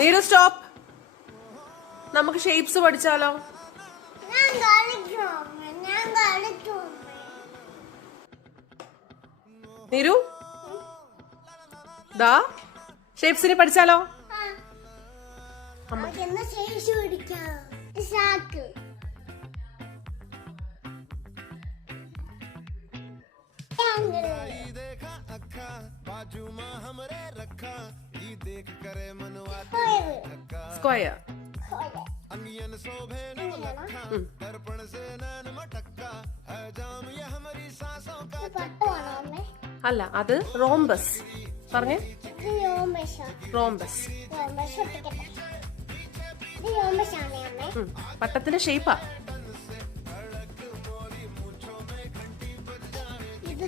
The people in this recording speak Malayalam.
നീരു സ്റ്റോപ്പ്. നമുക്ക് ഷേപ്സ് പഠിച്ചാലോ? നീരു ദാ ഷേപ്സിനെ പഠിച്ചാലോ? സ്ക്വയർ. അല്ല, അത് റോംബസ്. പറഞ്ഞേ. റോംബസ് പട്ടത്തിന്റെ ഷേപ്പാ. ഇത്